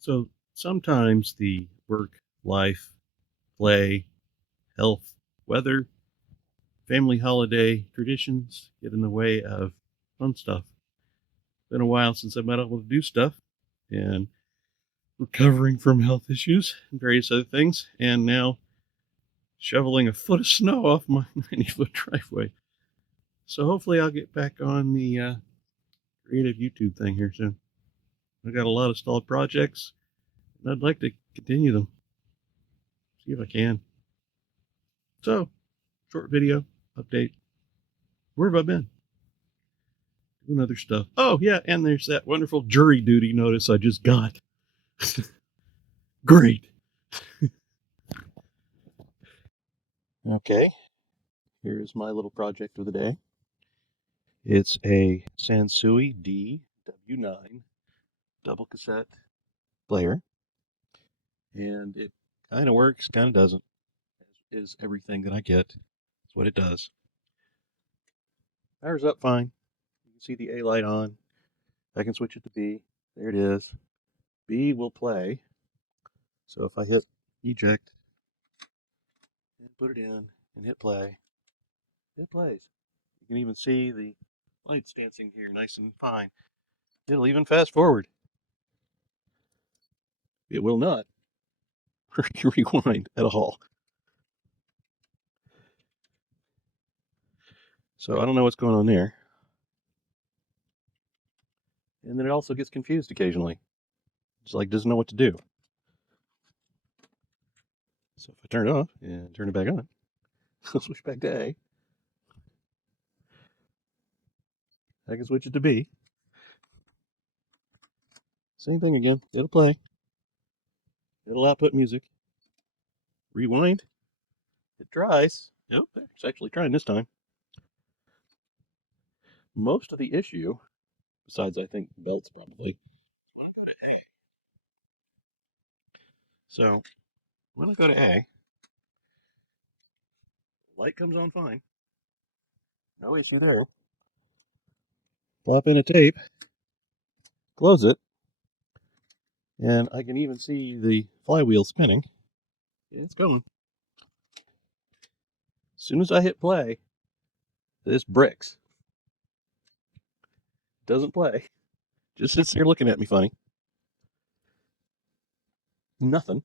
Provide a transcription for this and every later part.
So sometimes the work, life, play, health, weather, family holiday traditions get in the way of fun stuff. Been a while since I've been able to do stuff and recovering from health issues and various other things, and now shoveling a foot of snow off my 90-foot driveway. So hopefully I'll get back on the creative YouTube thing here soon. I've got a lot of stalled projects, and I'd like to continue them. See if I can. So, short video update. Where have I been? Doing other stuff. Oh, yeah, and there's that wonderful jury duty notice I just got. Great. Okay, here's my little project of the day. It's a Sansui D-W9 double cassette player, and it kind of works, kind of doesn't. As is everything that I get. That's what it does. Power's up fine. You can see the A light on. I can switch it to B. There it is. B will play. So if I hit eject and put it in and hit play, it plays. You can even see the lights dancing here nice and fine. It'll even fast forward. It will not rewind at all. So I don't know what's going on there. And then it also gets confused occasionally. It's like doesn't know what to do. So if I turn it off and turn it back on, I'll switch back to A. I can switch it to B. Same thing again. It'll play. It'll output music. Rewind. It tries. Yep, it's actually trying this time. Most of the issue, besides I think belts probably, so when I go to A, light comes on fine. No issue there. Plop in a tape, close it, and I can even see the flywheel spinning. It's going. As soon as I hit play, this bricks. Doesn't play. Just sits there looking at me funny. Nothing.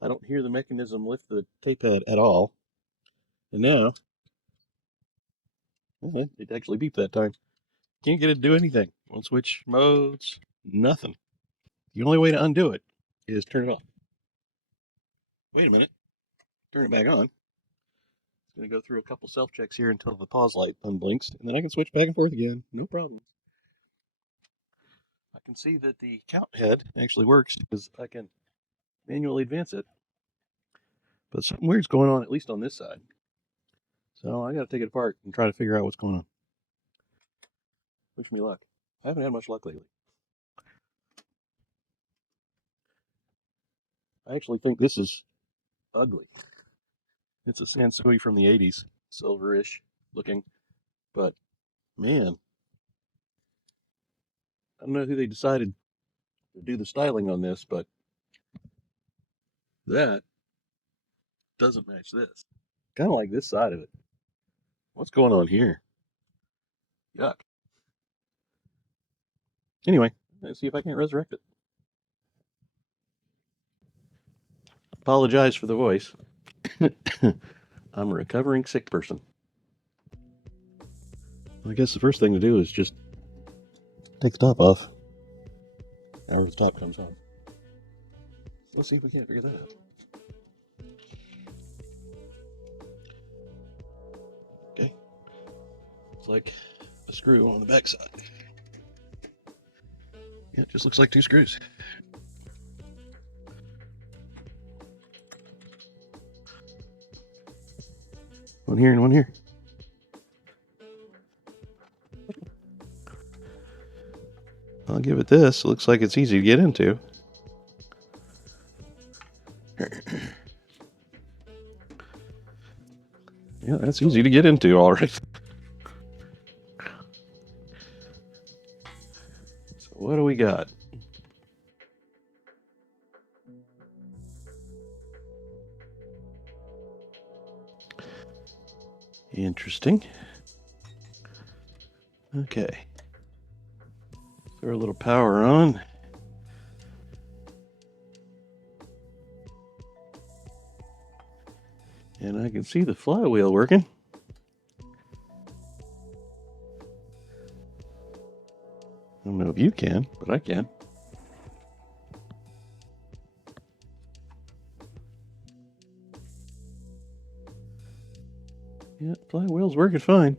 I don't hear the mechanism lift the tape head at all. And now, it actually beeped that time. Can't get it to do anything. Won't switch modes. Nothing. The only way to undo it is turn it off. Wait a minute. Turn it back on. It's going to go through a couple self-checks here until the pause light unblinks, and then I can switch back and forth again. No problem. I can see that the count head actually works because I can manually advance it. But something weird's going on, at least on this side. So I got to take it apart and try to figure out what's going on. Wish me luck. I haven't had much luck lately. I actually think this is ugly. It's a Sansui from the 80s, silverish looking, but man, I don't know who they decided to do the styling on this, but that doesn't match this. Kind of like this side of it. What's going on here? Yuck. Anyway, let's see if I can't resurrect it. Apologize for the voice. I'm a recovering sick person. I guess the first thing to do is just take the top off. However the top comes on. Let's see if we can't figure that out. Okay. It's like a screw on the back side. Yeah, it just looks like two screws. One here and one here. I'll give it this. It looks like it's easy to get into. Yeah, that's easy to get into, all right. So what do we got? Interesting. Okay. Throw a little power on. And I can see the flywheel working. I don't know if you can, but I can. Yeah, flywheel's working fine.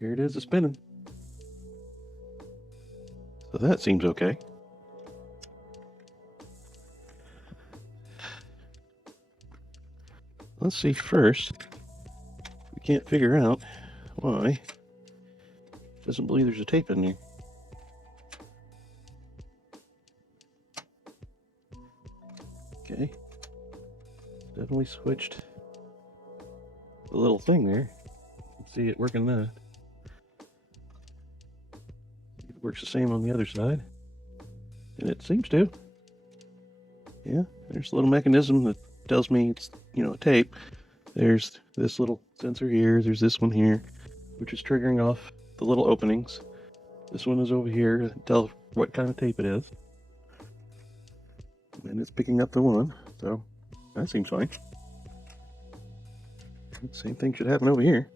Here it is, it's spinning. So that seems okay. Let's see first. We can't figure out why. Doesn't believe there's a tape in there. Okay. Definitely switched the little thing there. You can see it working that. It works the same on the other side. And it seems to. Yeah, there's a little mechanism that tells me it's, a tape. There's this little sensor here. There's this one here, which is triggering off the little openings. This one is over here to tell what kind of tape it is. And it's picking up the one, so that seems fine. Same thing should happen over here.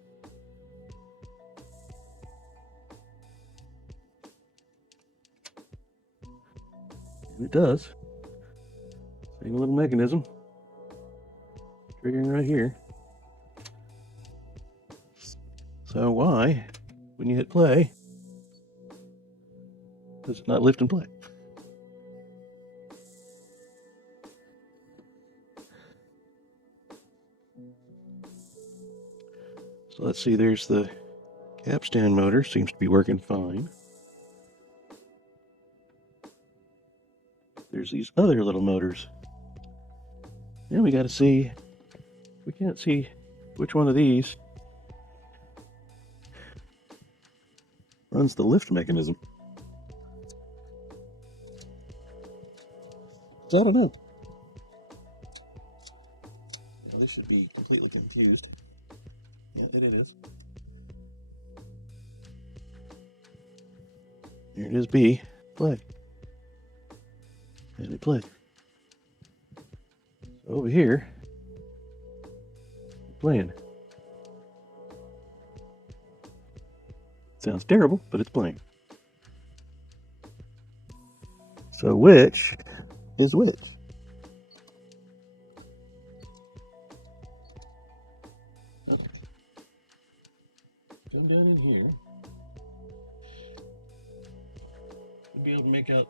And it does. Same little mechanism. Triggering right here. So why, when you hit play, does it not lift and play? So let's see, there's the capstan motor, seems to be working fine. There's these other little motors. And we gotta see, we can't see which one of these runs the lift mechanism. So I don't know. Well, this should be completely confused. Yeah, that it is. Here it is, B, play. And it played. So over here, playing. Sounds terrible, but it's playing. So which is which? Okay. Come down in here. You'll be able to make out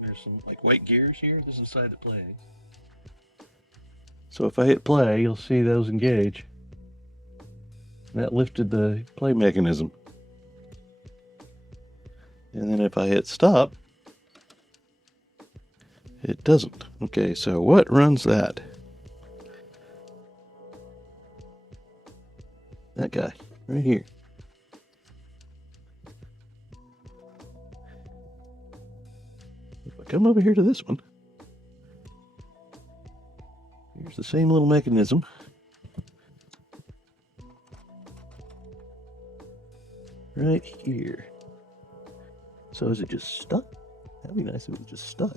there's some like white gears here. This is the side that plays. So if I hit play, you'll see those engage. That lifted the play mechanism. And then if I hit stop, it doesn't. Okay, so what runs that? That guy, right here. If I come over here to this one, here's the same little mechanism. Right here. So is it just stuck? That'd be nice if it was just stuck.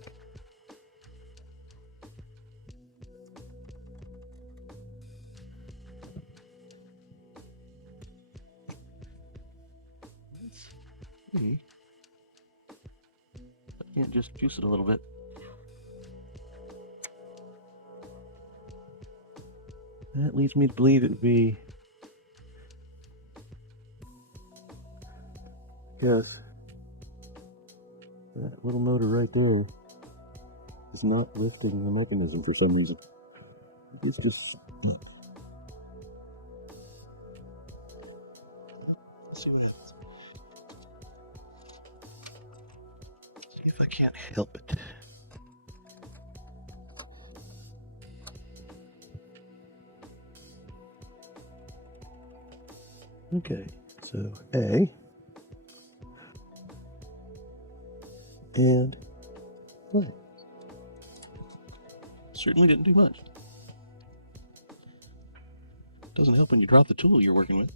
Let's see. I can't just juice it a little bit. That leads me to believe it would be because that little motor right there is not lifting the mechanism for some reason. It's just. Let's see what happens. See if I can't help it. Okay, so A and play. certainly didn't do much. Doesn't help when you drop the tool you're working with.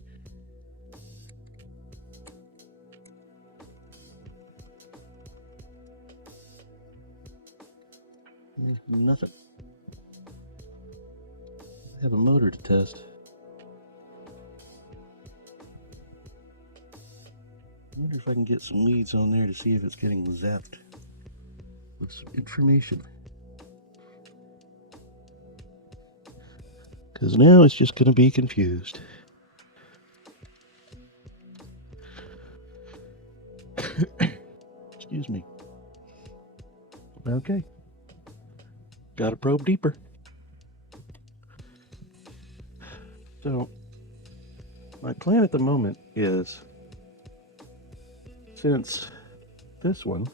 Nothing. I have a motor to test. I wonder if I can get some leads on there to see if it's getting zapped with some information. Because now it's just going to be confused. Excuse me. Okay. Got to probe deeper. So, my plan at the moment is, since this one,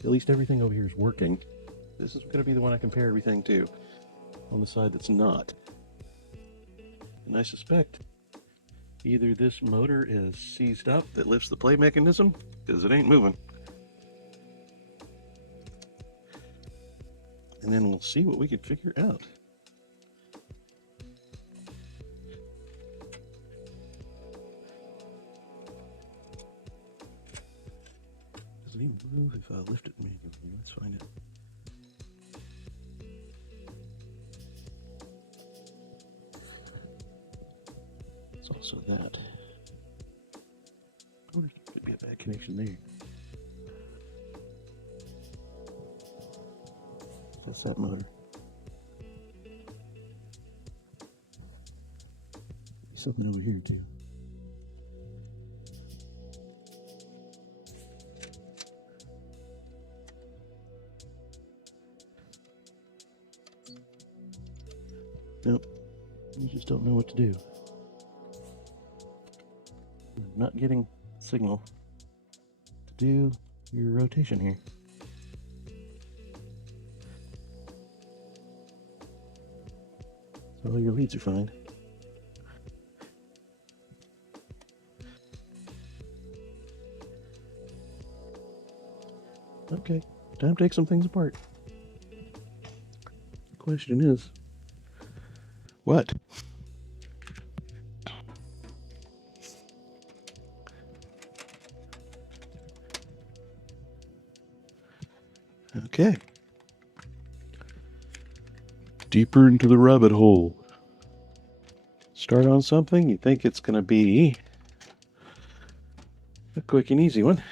at least everything over here is working, this is going to be the one I compare everything to on the side that's not. And I suspect either this motor is seized up that lifts the play mechanism, because it ain't moving. And then we'll see what we can figure out. Does it even move if I lift it manually? Let's find out. It's also that. Oh, there could be a bad connection there. That's that motor. Something over here too. Nope. You just don't know what to do. You're not getting signal to do your rotation here. So all your leads are fine. Okay, time to take some things apart. The question is, what? Okay. Deeper into the rabbit hole. Start on something, you think it's going to be a quick and easy one.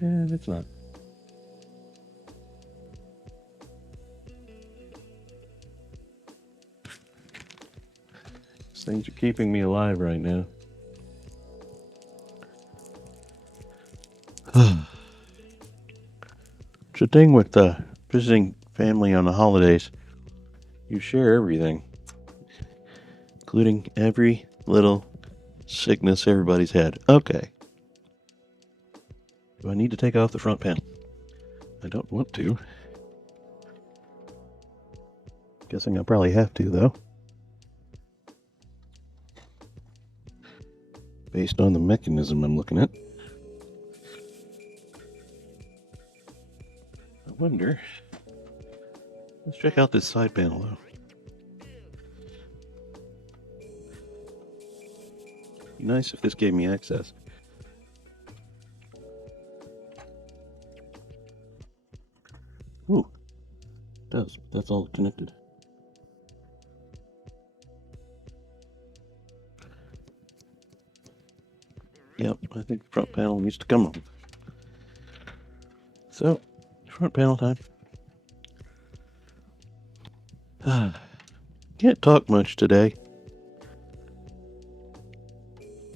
And it's not. These things are keeping me alive right now. It's a thing with visiting family on the holidays. You share everything, including every little sickness everybody's had. Okay. Do I need to take off the front panel? I don't want to. Guessing I probably have to, though. Based on the mechanism I'm looking at. I wonder. Let's check out this side panel, though. Be nice if this gave me access. Ooh, it does. That's all connected. Yep, I think the front panel needs to come on. So, front panel time. Can't talk much today.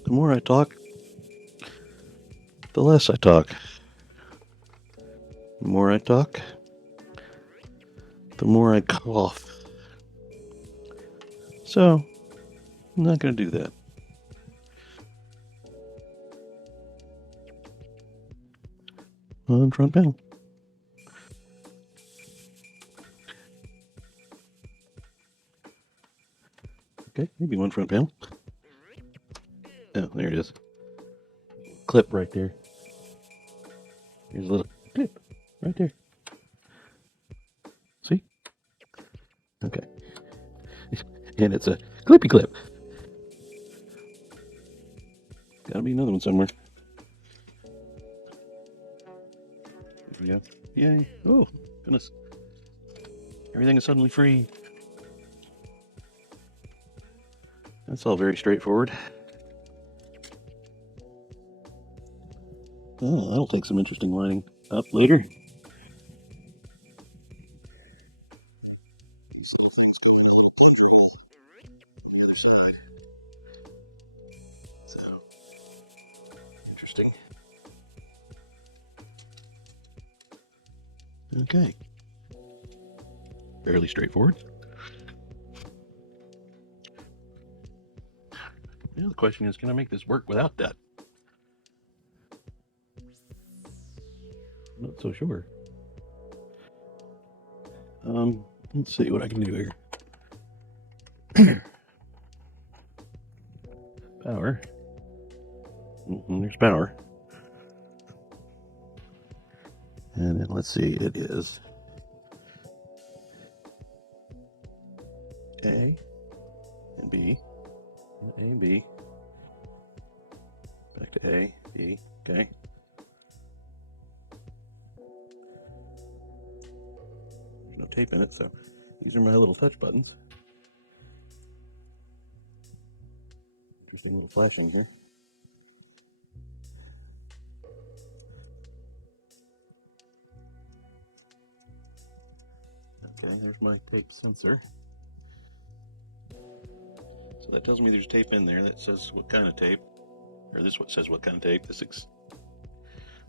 The more I talk, the less I talk. The more I talk, the more I cough. So, I'm not going to do that. On front panel. Okay, maybe one front panel. Oh, there it is. Clip right there. Here's a little clip right there. And it's a clippy clip. Gotta be another one somewhere. There we go. Yay. Oh, goodness. Everything is suddenly free. That's all very straightforward. Oh, that'll take some interesting lining up later. So, interesting. Okay. Fairly straightforward. Now the question is, can I make this work without that? Not so sure. Let's see what I can do here. Power. There's power. And then let's see, it is A and B, and A and B, back to A, B, okay. There's no tape in it, so these are my little touch buttons. Interesting little flashing here. Okay, there's my tape sensor. So that tells me there's tape in there. That says what kind of tape, or this what says what kind of tape. This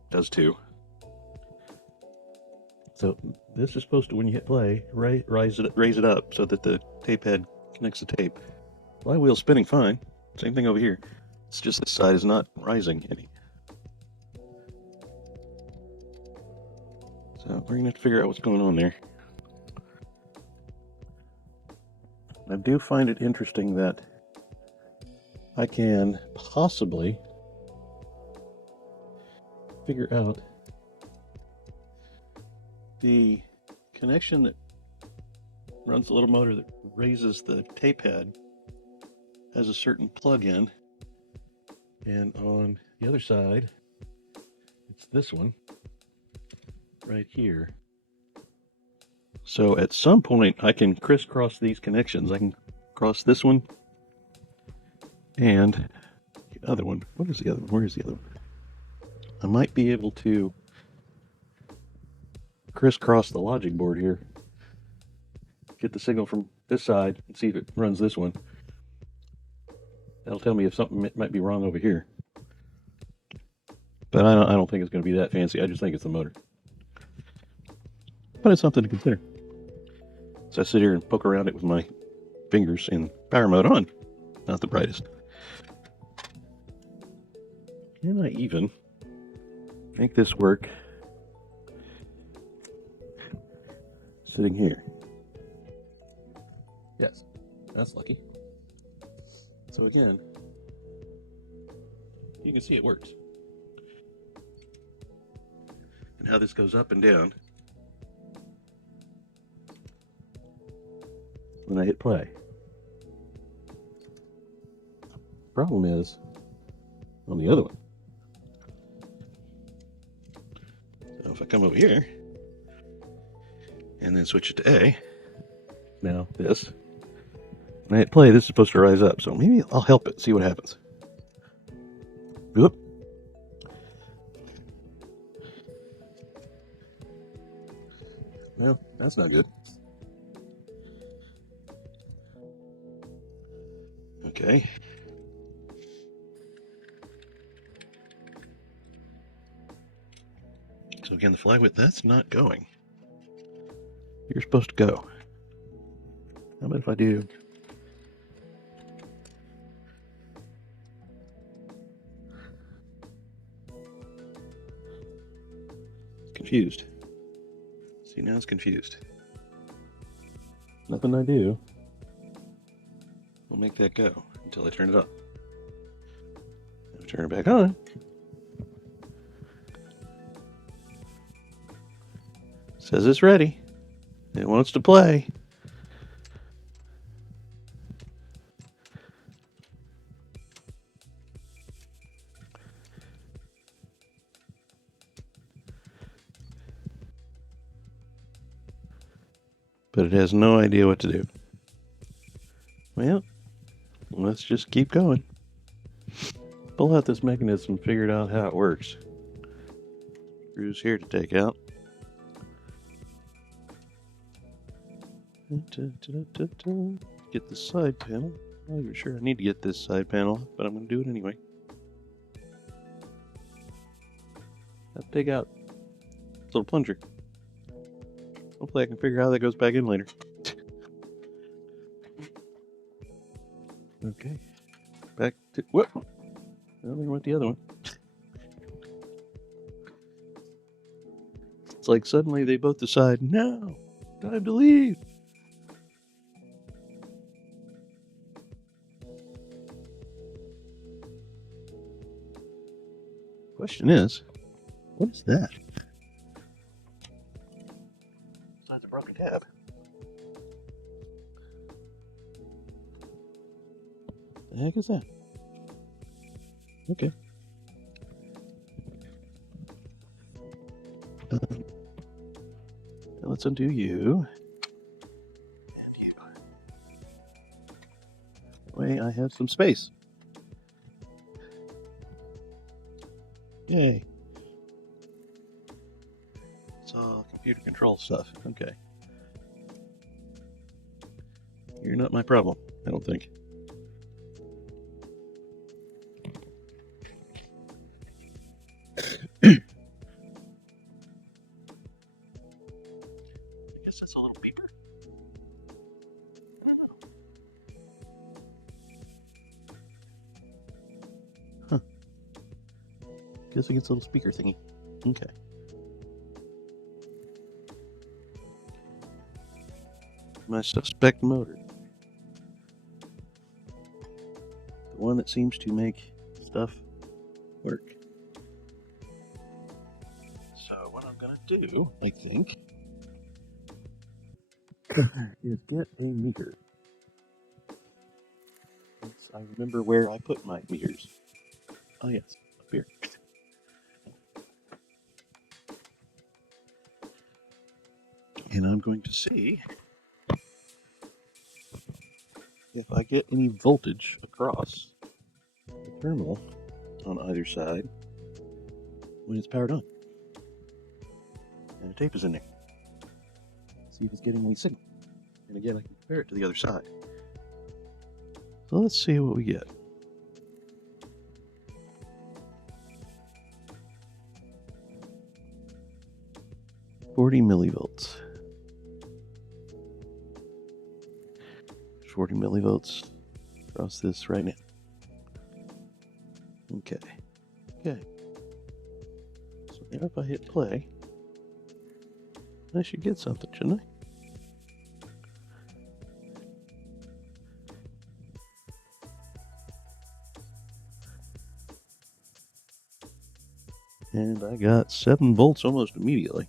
does too. So this is supposed to, when you hit play, raise it up so that the tape head connects the tape. Flywheel's spinning fine. Same thing over here. It's just this side is not rising any. So we're gonna have to figure out what's going on there. I do find it interesting that I can possibly figure out the connection that runs the little motor that raises the tape head has a certain plug-in, and on the other side it's this one right here. So at some point I can crisscross these connections. I can cross this one and the other one. What is the other one? Where is the other one? I might be able to crisscross the logic board here, get the signal from this side and see if it runs this one. That'll tell me if something might be wrong over here. But I don't think it's going to be that fancy. I just think it's the motor. But it's something to consider. So I sit here and poke around it with my fingers in power mode on. Not the brightest. Can I even make this work sitting here? Yes, that's lucky. So again, you can see it works. And how this goes up and down when I hit play. Problem is on the other one. So if I come over here and then switch it to A, now this, when I hit play, this is supposed to rise up. So maybe I'll help it, see what happens. Whoop. Well, that's not good. Okay. So again, the fly width, that's not going. You're supposed to go. How about if I do? Confused. See, now it's confused. Nothing I do will make that go until I turn it up. I'll turn it back on. Says it's ready. It wants to play. but it has no idea what to do. Well, let's just keep going. Pull out this mechanism, figure out how it works. Screws here to take out. Get the side panel. I'm not even sure I need to get this side panel, but I'm going to do it anyway. That pig out. Little plunger. Hopefully I can figure out how that goes back in later. Okay. Back to... Whoop! Well, there went the other one. It's like suddenly they both decide, no, time to leave. Question is, what is that? Besides a broken tab. The heck is that? Okay. Now let's undo you. And you. That way I have some space. Yay. It's all computer control stuff. Okay. You're not my problem, I don't think. I guess that's a little beeper. Huh. Guessing it's a little speaker thingy. Okay. My suspect motor. The one that seems to make stuff work. So what I'm gonna do, I think, is get a meter. I remember where I put my meters. Oh yes, up here. And I'm going to see if I get any voltage across the terminal on either side when it's powered on. And the tape is in there. See if it's getting any signal. And again, I can compare it to the other side. So let's see what we get. $40 millivolts. 40 millivolts across this right now. Okay. Okay. So now if I hit play, I should get something, shouldn't I? And I got 7 volts almost immediately.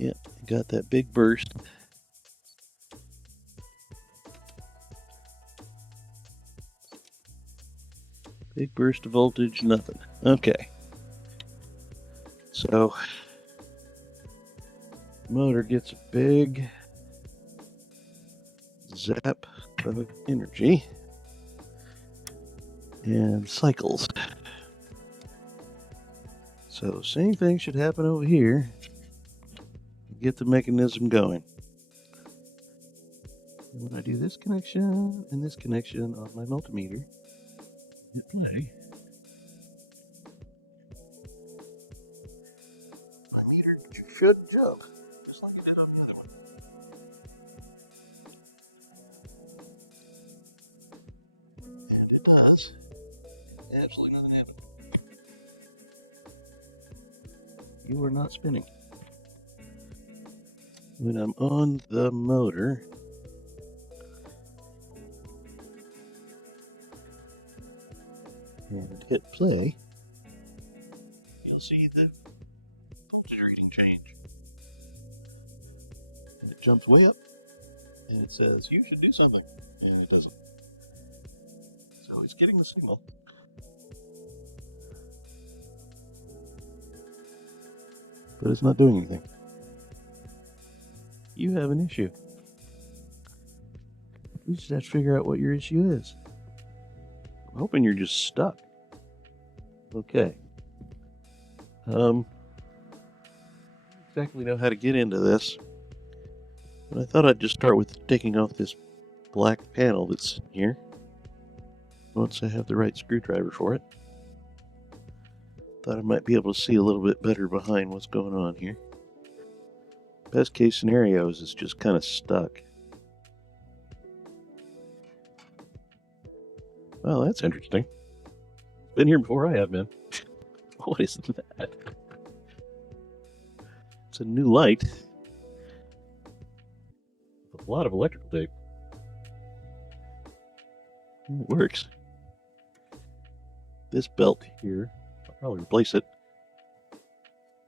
Yeah, got that big burst. Big burst of voltage, nothing. Okay. So, motor gets a big zap of energy and cycles. So, same thing should happen over here. Get the mechanism going. And when I do this connection and this connection on my multimeter, hit play. My meter should jump, just like it did on the other one. And it does. Absolutely nothing happened. You are not spinning. When I'm on the motor, and hit play, you'll see the voltage reading change. And it jumps way up, and it says, you should do something, and it doesn't. So it's getting the signal. but it's not doing anything. You have an issue. We just have to figure out what your issue is. I'm hoping you're just stuck. Okay. Exactly know how to get into this, but I thought I'd just start with taking off this black panel that's here. Once I have the right screwdriver for it. Thought I might be able to see a little bit better behind what's going on here. Best case scenario is it's just kind of stuck. Well, that's interesting. Been here before, I have been. What is that? It's a new light. A lot of electrical tape. It works. This belt here, I'll probably replace it.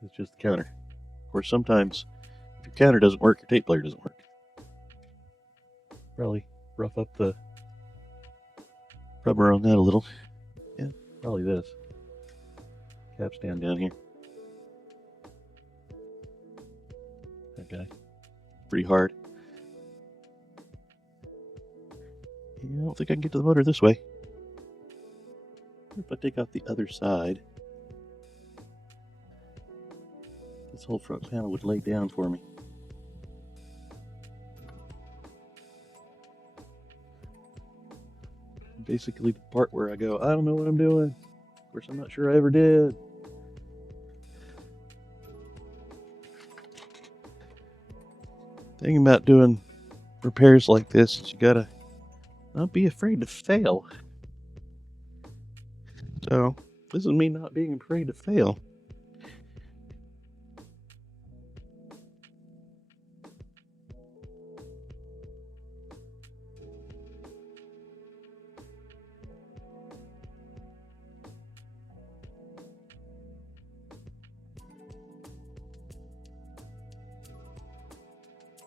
It's just the counter. Of course, sometimes if your counter doesn't work, your tape player doesn't work. Probably rough up the rubber on that a little. Yeah, probably this. Cap stand down here. Okay. Pretty hard. Yeah, I don't think I can get to the motor this way. If I take off the other side, this whole front panel would lay down for me. Basically the part where I go, I don't know what I'm doing. Of course, I'm not sure I ever did. Thing about doing repairs like this is you gotta not be afraid to fail. So, this is me not being afraid to fail.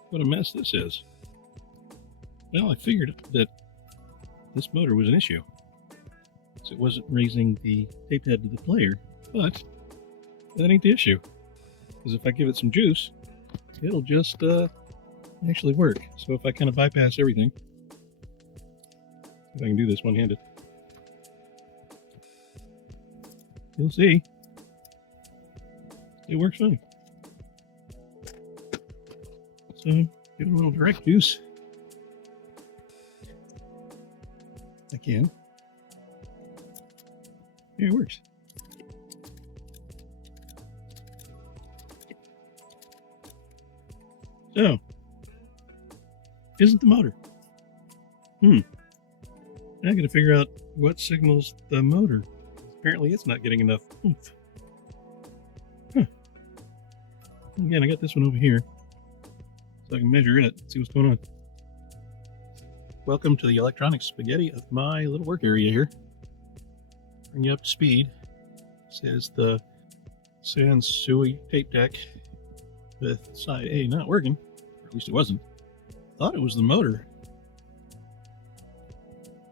What a mess this is. Well, I figured that this motor was an issue. So it wasn't raising the tape head to the player, but that ain't the issue. Because if I give it some juice, it'll just actually work. So if I kind of bypass everything, if I can do this one-handed, you'll see it works fine. So give it a little direct juice. I can. Yeah, it works. So, isn't the motor? Now I gotta figure out what signals the motor. Apparently it's not getting enough oomph. Again, I got this one over here, so I can measure it, see what's going on. Welcome to the electronic spaghetti of my little work area here. Bring you up to speed. This is the Sansui tape deck with side A not working, or at least it wasn't. Thought it was the motor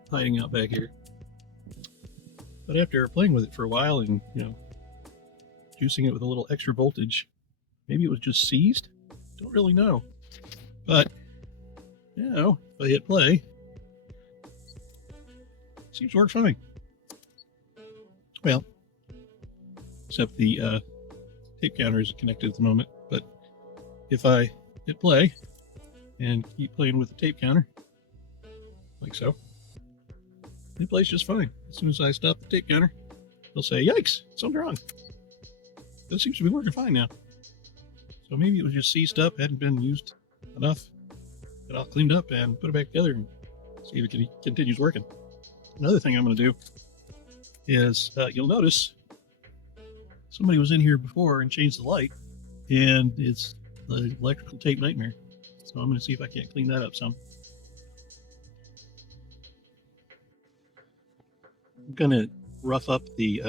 hiding out back here. But after playing with it for a while and, juicing it with a little extra voltage, maybe it was just seized? Don't really know. But, if I hit play, it seems to work fine. Well, except the tape counter isn't connected at the moment, but if I hit play and keep playing with the tape counter, like so, it plays just fine. As soon as I stop the tape counter, it'll say, yikes, something's wrong. But it seems to be working fine now. So maybe it was just seized up, hadn't been used enough. But I'll clean it up and put it back together and see if it continues working. Another thing I'm going to do is, you'll notice somebody was in here before and changed the light, and it's the electrical tape nightmare. So I'm going to see if I can't clean that up some. I'm going to rough up the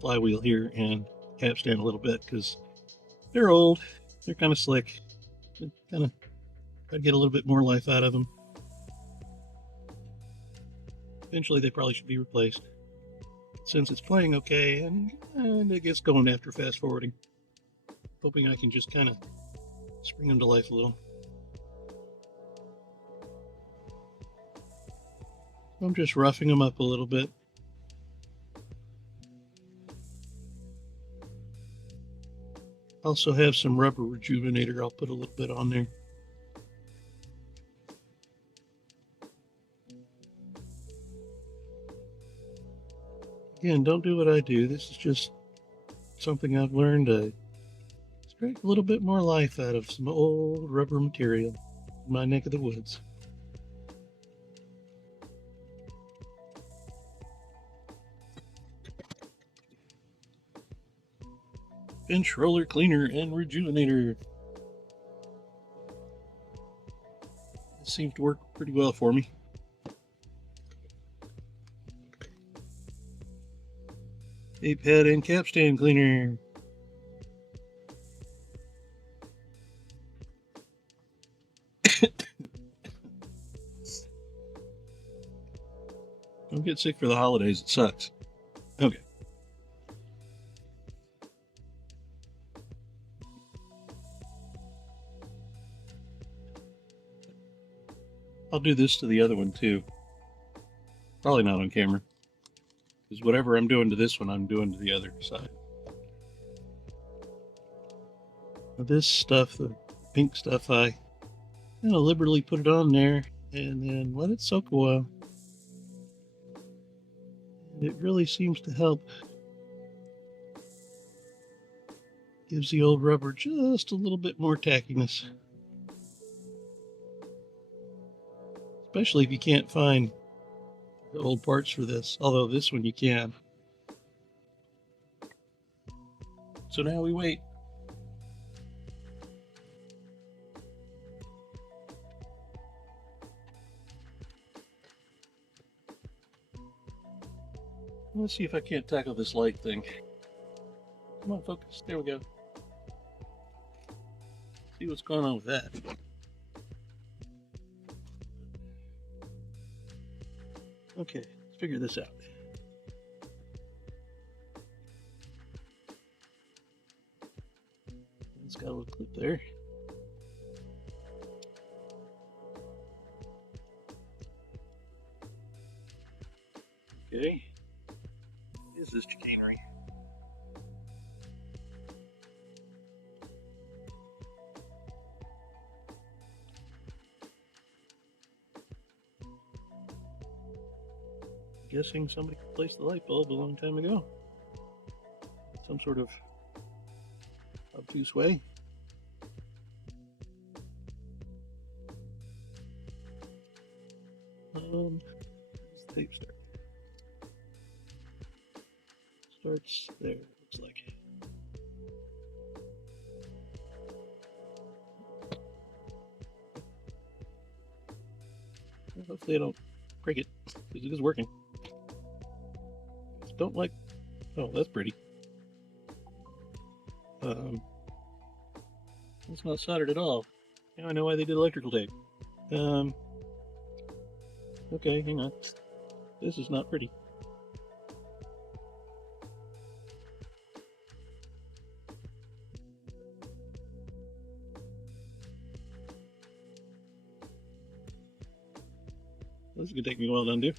flywheel here and capstan a little bit because they're old, they're kind of slick. I'd get a little bit more life out of them. Eventually they probably should be replaced. Since it's playing okay, and it gets going after fast forwarding. hoping I can just kind of bring them to life a little. I'm just roughing them up a little bit. Also have some rubber rejuvenator. I'll put a little bit on there. Again, don't do what I do. This is just something I've learned to extract a little bit more life out of some old rubber material in my neck of the woods. Bench roller cleaner and rejuvenator. It seems to work pretty well for me. Tape head and capstan cleaner. Don't get sick for the holidays, it sucks. Okay. I'll do this to the other one too. Probably not on camera. Because whatever I'm doing to this one, I'm doing to the other side. Now this stuff, the pink stuff, I kind of liberally put it on there and then let it soak a while. And it really seems to help. Gives the old rubber just a little bit more tackiness. Especially if you can't find the old parts for this, although this one you can. So now we wait. Let's see if I can't tackle this light thing. Come on, focus. There we go. See what's going on with that. Okay, let's figure this out. It's got a little clip there. Okay. What is this chicanery? Guessing somebody replaced the light bulb a long time ago. Some sort of obtuse way. Where's the tape start? Starts there, looks like. Well, hopefully I don't break it, because it is working. Don't like. Oh, that's pretty. It's not soldered at all. Now I know why they did electrical tape. Okay, hang on. This is not pretty. This is gonna take me a while to undo.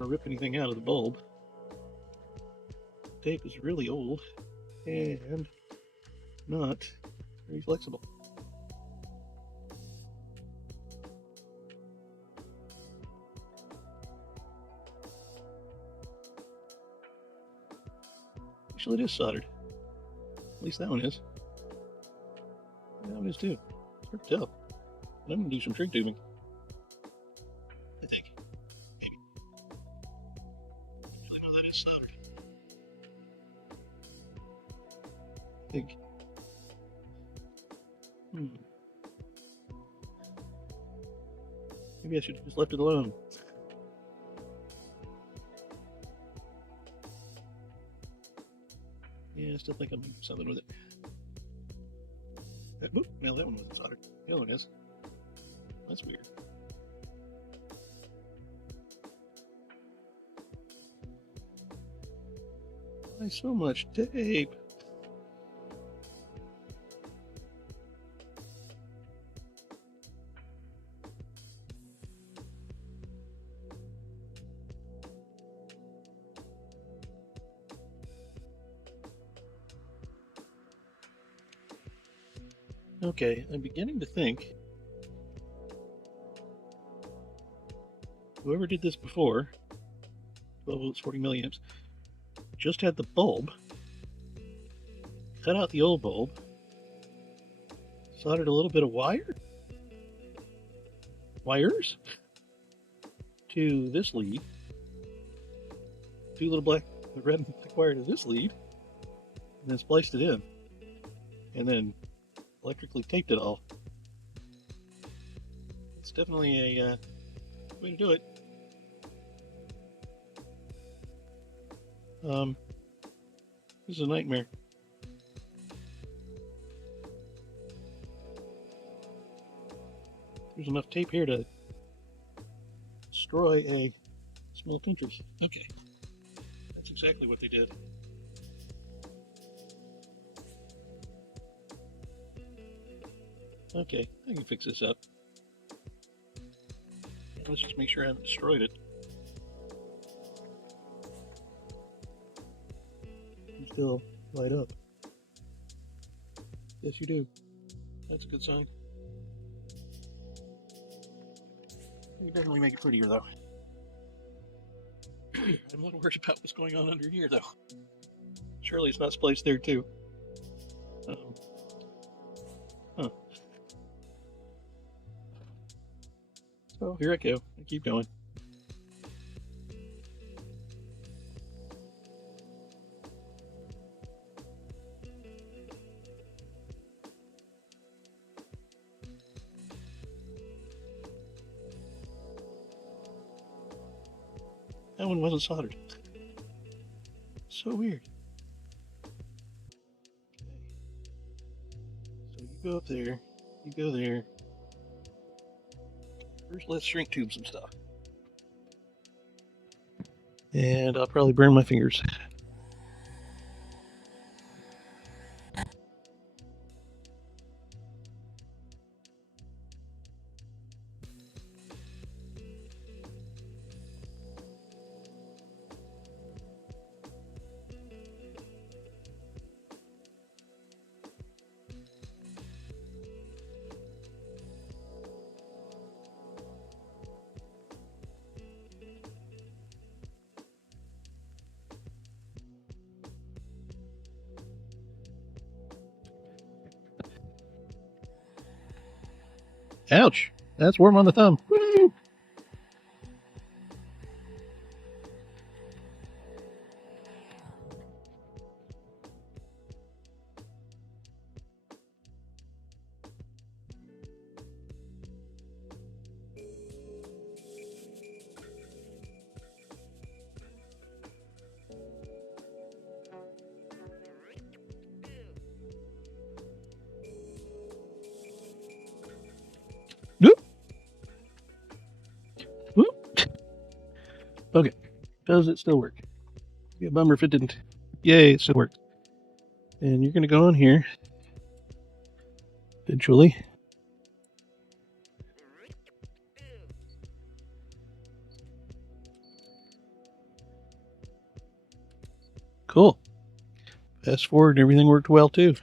Or rip anything out of the bulb. Tape is really old and not very flexible. Actually, it is soldered. At least that one is. That one is too. It's hard to tell. But I'm gonna do some shrink tubing. I think. Maybe. I really know that is soldered. I think. Maybe I should have just left it alone. Yeah, I still think I'm doing something with it. Whoop, no, that one wasn't soldered. The other one is. That's weird. Why so much tape? Okay, I'm beginning to think whoever did this before, 12 volts, 40 milliamps, just had the bulb, cut out the old bulb, soldered a little bit of wires to this lead, two little the red and black wire to this lead, and then spliced it in, and then electrically taped it all. It's definitely a way to do it. This is a nightmare. There's enough tape here to destroy a small pinchers. Okay, that's exactly what they did. Okay, I can fix this up. Let's just make sure I haven't destroyed it. You still light up. Yes, you do. That's a good sign. You definitely make it prettier, though. I'm a little worried about what's going on under here, though. Surely it's not spliced there, too. Huh. So here I go. I keep going. That one wasn't soldered. So weird. Okay. So you go up there, you go there. First, let's shrink tube some stuff. And I'll probably burn my fingers. Ouch! That's warm on the thumb. Woo! Whoop. Whoop. Okay. Does it still work? Be a bummer if it didn't. Yay, it still worked. And you're going to go on here. Eventually. Cool. Fast forward and everything worked well too.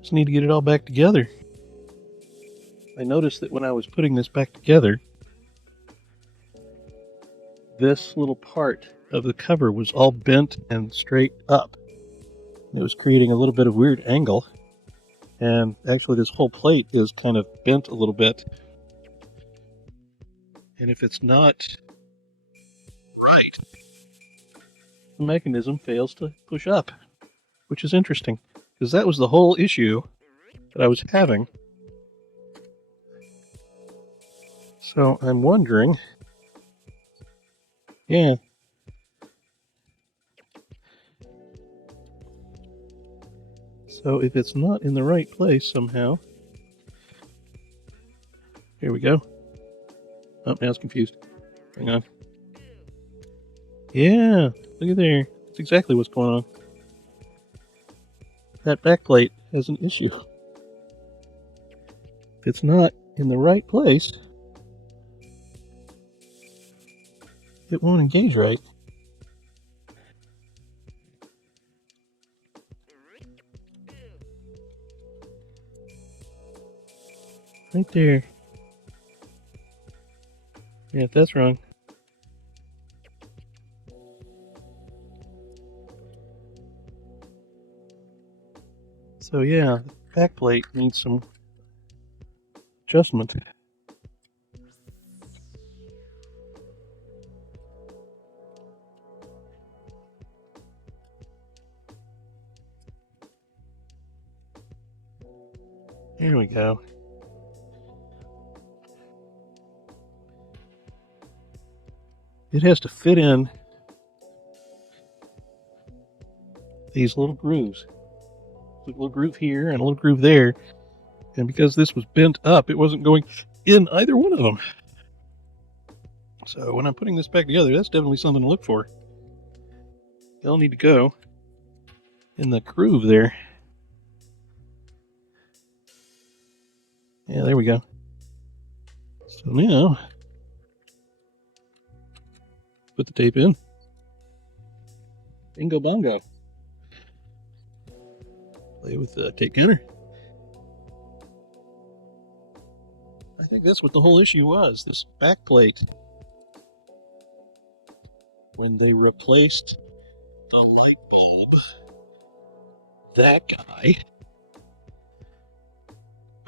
Just need to get it all back together. I noticed that when I was putting this back together, this little part of the cover was all bent and straight up. It was creating a little bit of weird angle. And actually this whole plate is kind of bent a little bit. And if it's not right, the mechanism fails to push up, which is interesting, because that was the whole issue that I was having. So I'm wondering, yeah. So if it's not in the right place somehow, here we go. Oh, now it's confused. Hang on. Yeah, Look at there. That's exactly what's going on. That backplate has an issue. If it's not in the right place, it won't engage right. Right there. Yeah, if that's wrong. So yeah, the backplate needs some adjustment. There we go. It has to fit in these little grooves. A little groove here and a little groove there. And because this was bent up, it wasn't going in either one of them. So when I'm putting this back together, that's definitely something to look for. They'll need to go in the groove there. Yeah, there we go. So now, put the tape in. Bingo bongo. Play with the tape counter. I think that's what the whole issue was, this back plate. When they replaced the light bulb, that guy...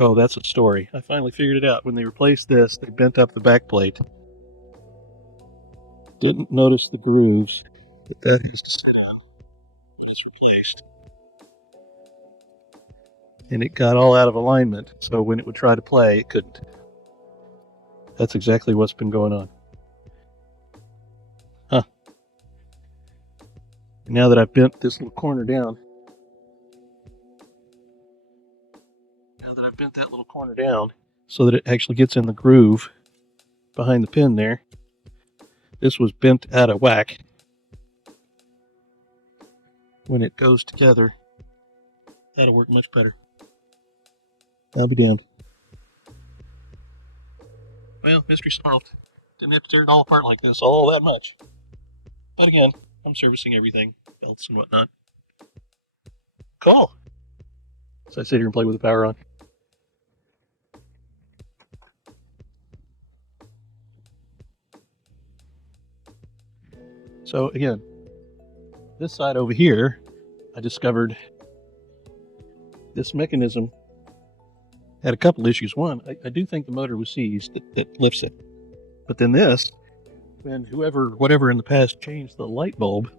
Oh, that's a story. I finally figured it out. When they replaced this, they bent up the back plate. Didn't notice the grooves, but that has to sit down when it's replaced. And it got all out of alignment, so when it would try to play, it couldn't. That's exactly what's been going on. Huh. And now that I've bent this little corner down, that little corner down so that it actually gets in the groove behind the pin there. This was bent out of whack. When it goes together, that'll work much better. I'll be damned. Well, mystery solved. Didn't have to tear it all apart like this all that much. But again, I'm servicing everything, belts and whatnot. Cool. So I sit here and play with the power on. So again, this side over here, I discovered this mechanism had a couple issues. One, I do think the motor was seized that lifts it. But then this, when whatever in the past changed the light bulb,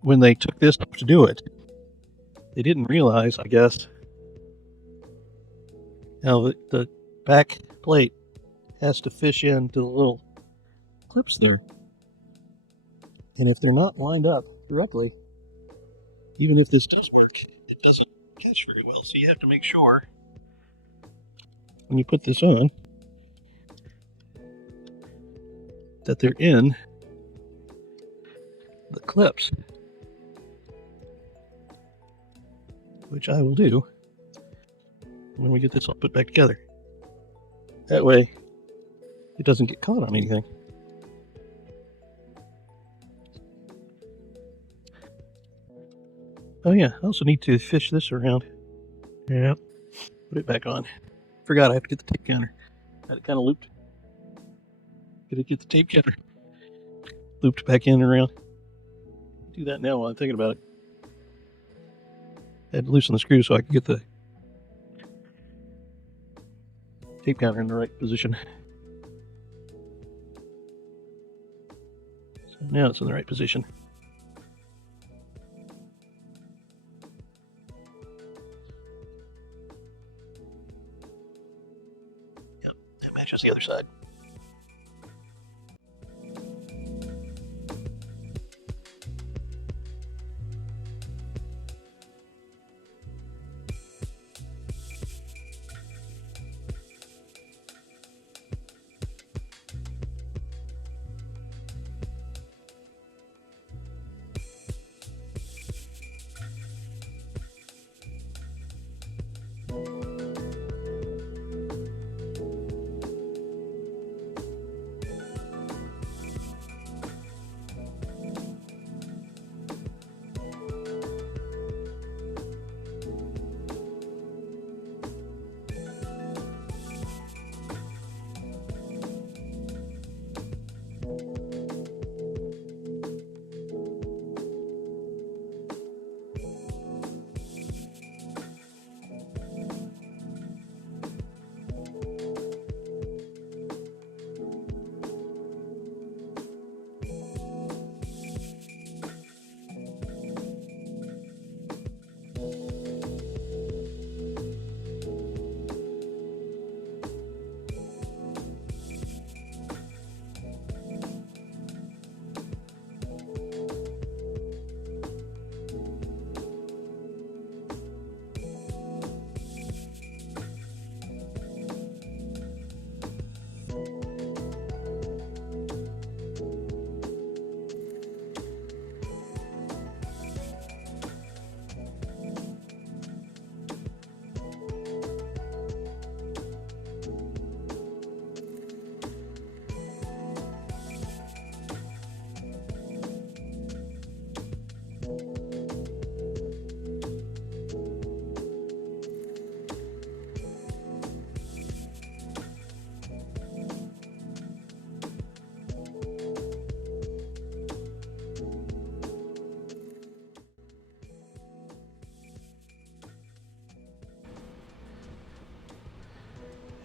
when they took this up to do it, they didn't realize, I guess, how the back plate has to fish into the little clips there. And if they're not lined up correctly, even if this does work, it doesn't catch very well. So you have to make sure when you put this on that they're in the clips, which I will do when we get this all put back together. That way it doesn't get caught on anything. Oh yeah, I also need to fish this around. Yep. Put it back on. Forgot I have to get the tape counter. Had it kind of looped. Gotta get the tape counter looped back in and around. Do that now while I'm thinking about it. I had to loosen the screw so I could get the tape counter in the right position. So now it's in the right position. Matches the other side.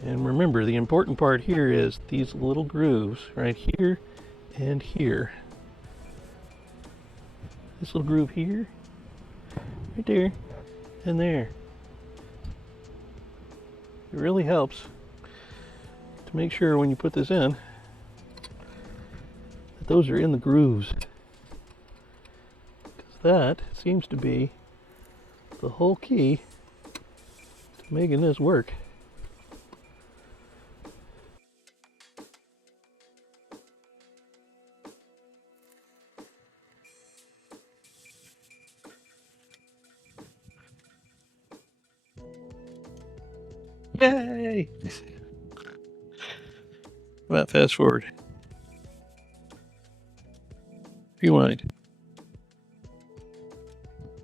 And remember, the important part here is these little grooves right here and here. This little groove here, right there, and there. It really helps to make sure when you put this in that those are in the grooves. Because that seems to be the whole key to making this work. Yay! About fast forward. Rewind.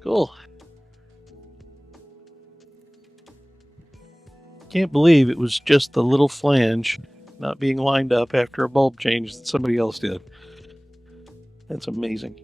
Cool. Can't believe it was just the little flange not being lined up after a bulb change that somebody else did. That's amazing.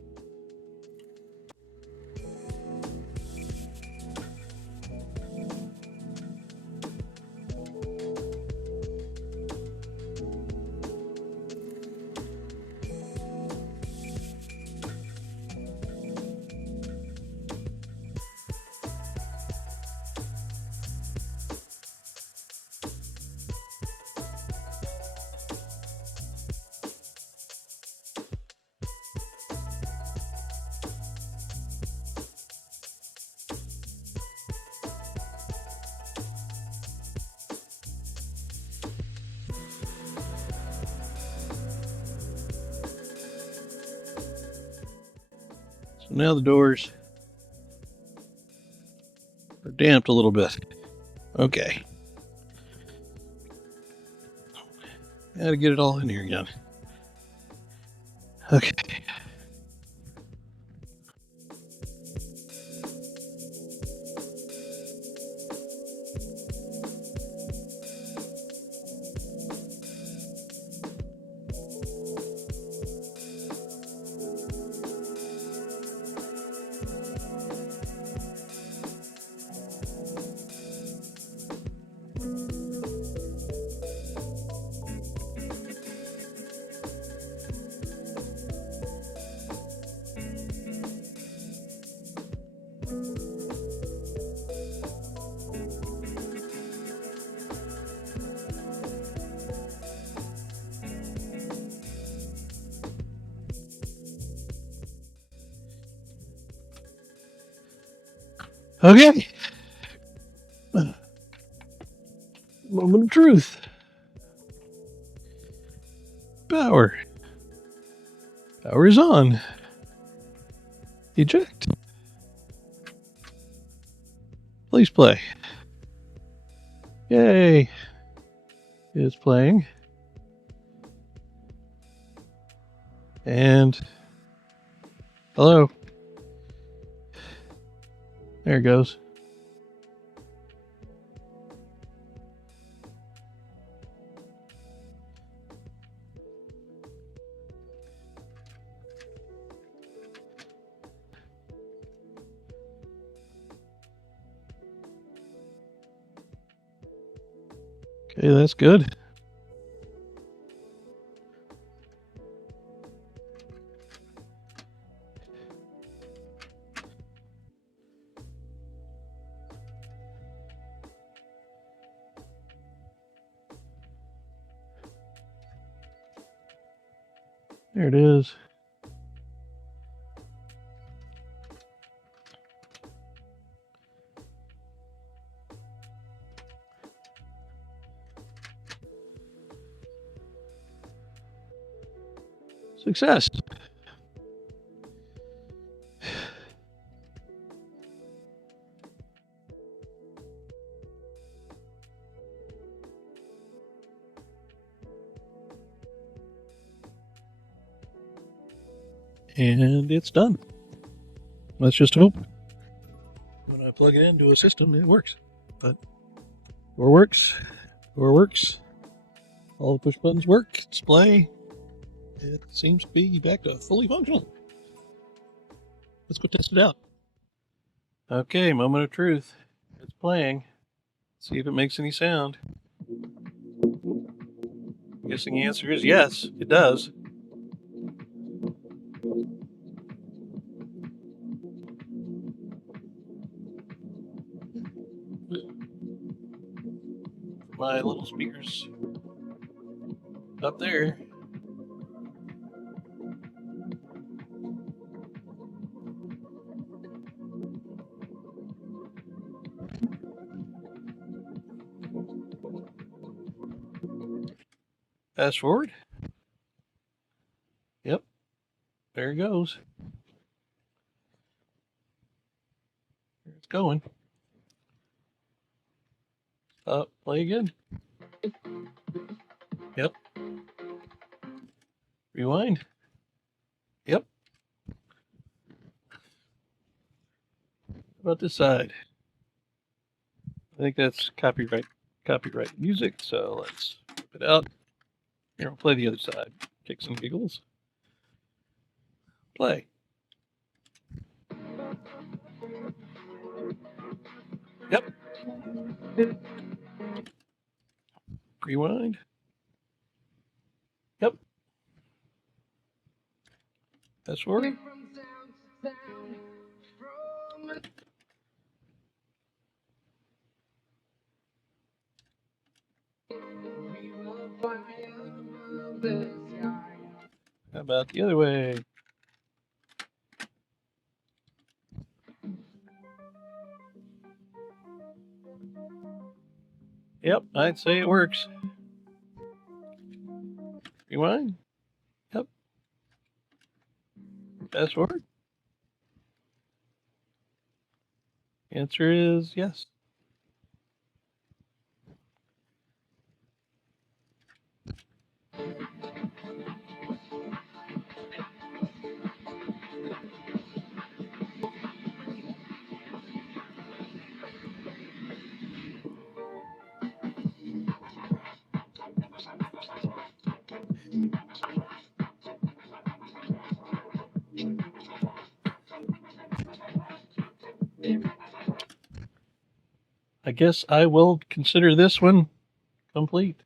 So now the doors are damped a little bit. Okay. Gotta get it all in here again. Okay. Okay. Moment of truth. Power. Power is on. Eject. Please play. Yay. It's playing. And hello. There it goes. Okay, that's good. There it is. Success. And it's done. Let's just hope when I plug it into a system, it works. But door works. Door works. All the push buttons work. Display. It seems to be back to fully functional. Let's go test it out. Okay, moment of truth. It's playing. See if it makes any sound. Guessing the answer is yes, it does. My little speakers up there. Fast forward. Yep, there it goes. There it's going. Stop, play again. Yep. Rewind. Yep. How about this side? I think that's copyright music, so let's flip it out. Here, we'll play the other side. Kicks and giggles. Play. Yep. Rewind. Yep. Fast forward. How about the other way? Yep, I'd say it works. Rewind. Yep. Fast forward. Answer is yes. I guess I will consider this one complete.